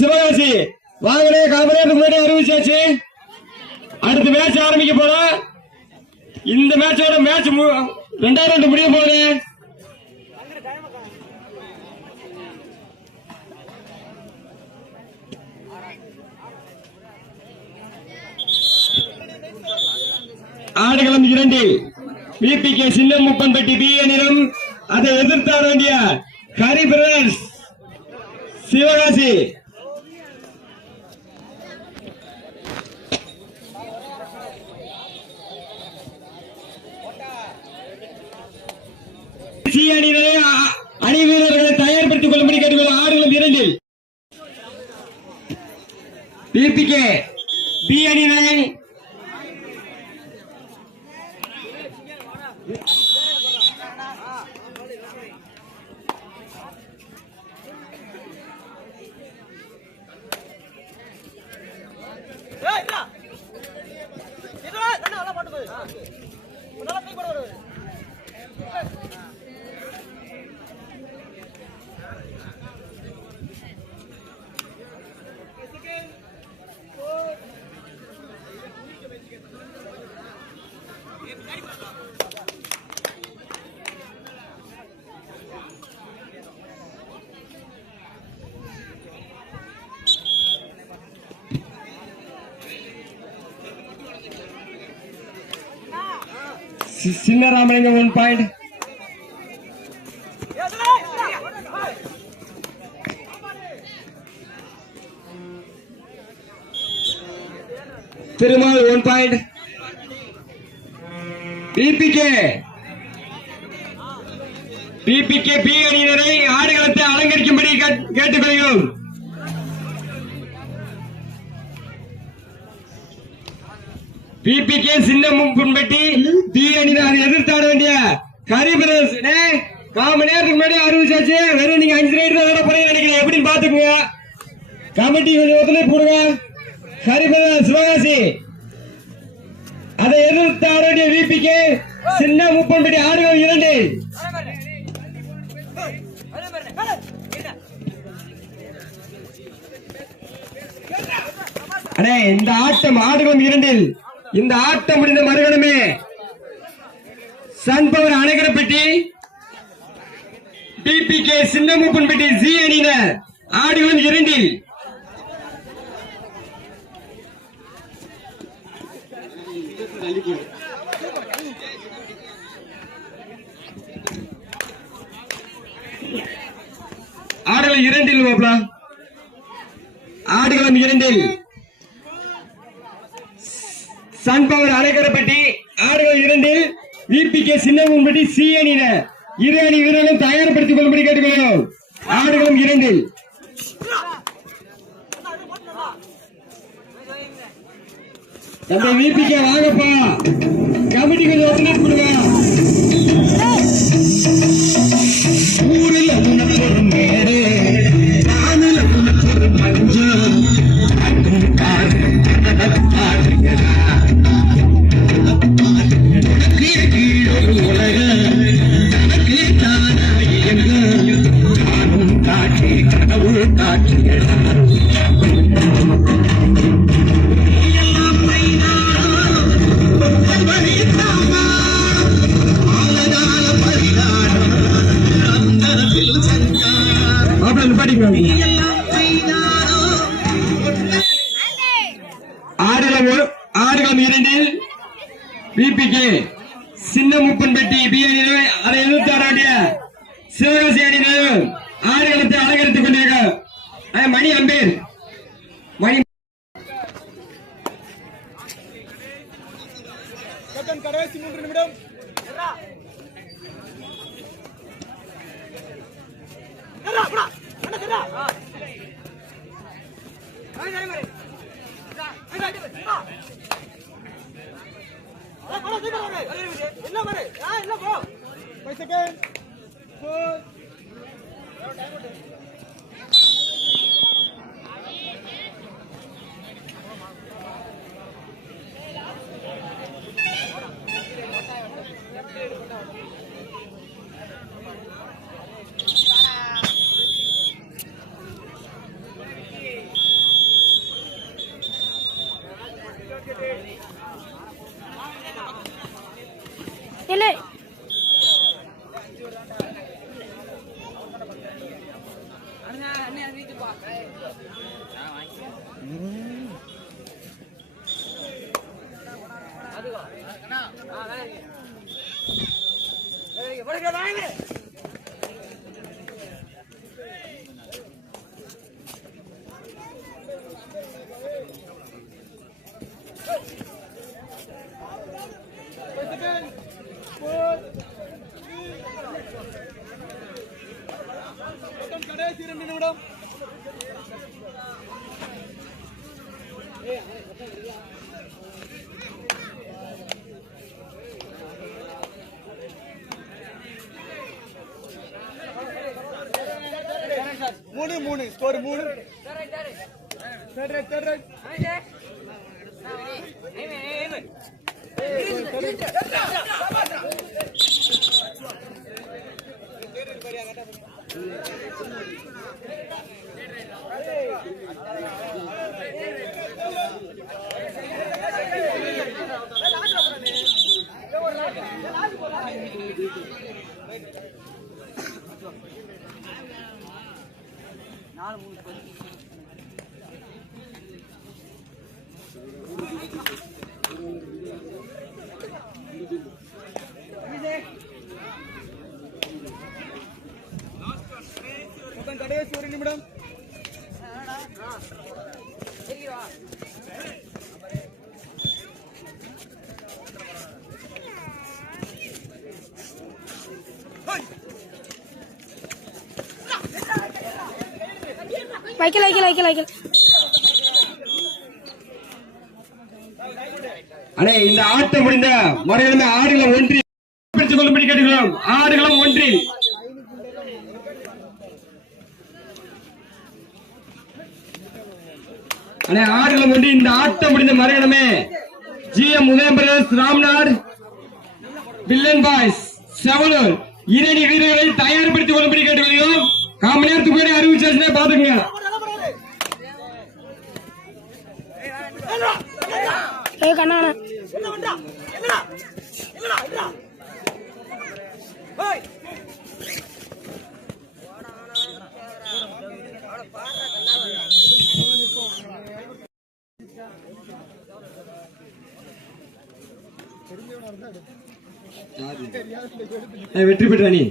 சிவகாசி வாங்கலே காமரேஜ் முன்னாடி அறிவிச்சாச்சு. அடுத்த மேட்ச் ஆரம்பிக்க போல. இந்த மேட்சோட மேட்ச் 2 முடிய போகுது. ஆடுகளம் 2 பிபிகே சின்னம் முப்பன்பட்டி பி அணியிடம் அதை எதிர்த்தாட வேண்டிய ஹரி பிரதர்ஸ் சிவகாசி. அணி வீரர்களை தயார்படுத்திக் கொள்ளும்படி கேட்டுக்கொள்ள. ஆடுகளம் 2 பிபிகே பி அணியினரை Chinnaramalingam 1 point. Thirumal 1 point. PPK B அணியினரை ஆடுகளத்தை அலங்கரிக்கும்படி கேட்டுக்கொள்கிறோம். பிபிகே சின்னம்பட்டி பி அணியினர் எதிர்த்தாட வேண்டிய கரிபிரஸ் காம நேரத்துக்கு முன்னாடி அறிவிச்சாச்சு. வெறும் நீங்க 5 ரைடு தான் போறீங்க நினைக்கிறேன். எப்படின்னு பாத்துக்கோங்க. கமிட்டி கொஞ்சம் ஒத்துழைப்பு கொடுங்க. கரிபிரஸ் சிவகாசி அதை எதிர்த்தாட வேண்டிய பிபிகே சின்ன முப்பன்பட்டி ஆடுகள் 2. அடே இந்த ஆட்டம் ஆடுகளம் 2 இந்த ஆட்டம் முடிந்த மறுகணமே சன்பவர் அணைகரப்பட்டி பிபிகே சின்னமுப்பன்பட்டி ஜி அணியினர் ஆடுகளம் 2 ஆடுகளம் 2 ஆடுகளம் 2 சன்பவர் அணைகரப்பட்டி ஆடுகளம் 2 விபிகே சின்னமுன்பட்டி சி அணியினர் இரு அணி வீரர்களும் தயார்படுத்திக் கொள்ளும்படி கேட்டுக்கொள்கிறோம். ஆடுகளம் 2 அந்த விபிகே வாங்கப்பா. கமிட்டி கொஞ்சம் ஒத்துழைப்பு கொடுங்க. ஊரில் உனக்கு ஒரு மேடு ஆனில் உனக்கு ஒரு மஞ்சள் ஆடுகளம் 2 பிபிகே சின்னமுப்பன்பட்டி பி அணியினர் அதை எதிர்த்தாட வேண்டிய சிவகாசி அணியினர் ஆடுகளத்தை அலங்கரித்துக் கொண்டிருக்க மணி அம்பேர் மணி கடைசி 3 நிமிடம். கடைசி 2 நிமிடம். மூணு ஸ்கோர் 3. கடைசி 1 நிமிடம். வைக்கல அண்ணே, இந்த ஆட்டம் முடிந்த மறுகிழமை ஆடுகளம் ஒன்றில் பிடித்துக் கொள்ளும்படி கேட்டுக்கிறோம். ஆடுகளம் ஒன்றில் அண்ணே, ஆடுகளம் ஒன்றில் இந்த ஆட்டம் முடிந்த மறுகிழமை GM Udayapradesh, Ramnath, villain boys, Sevalur இரணி வீரர்களை தயார்படுத்திக் கொள்ளும்படி கேட்டுக்கொள்கிறோம். காம நேரத்துக்கு முன்னாடி அறிவிச்சாச்சுன்னா பாத்துங்க. கண்ணா வெற்றி பெற்ற அணி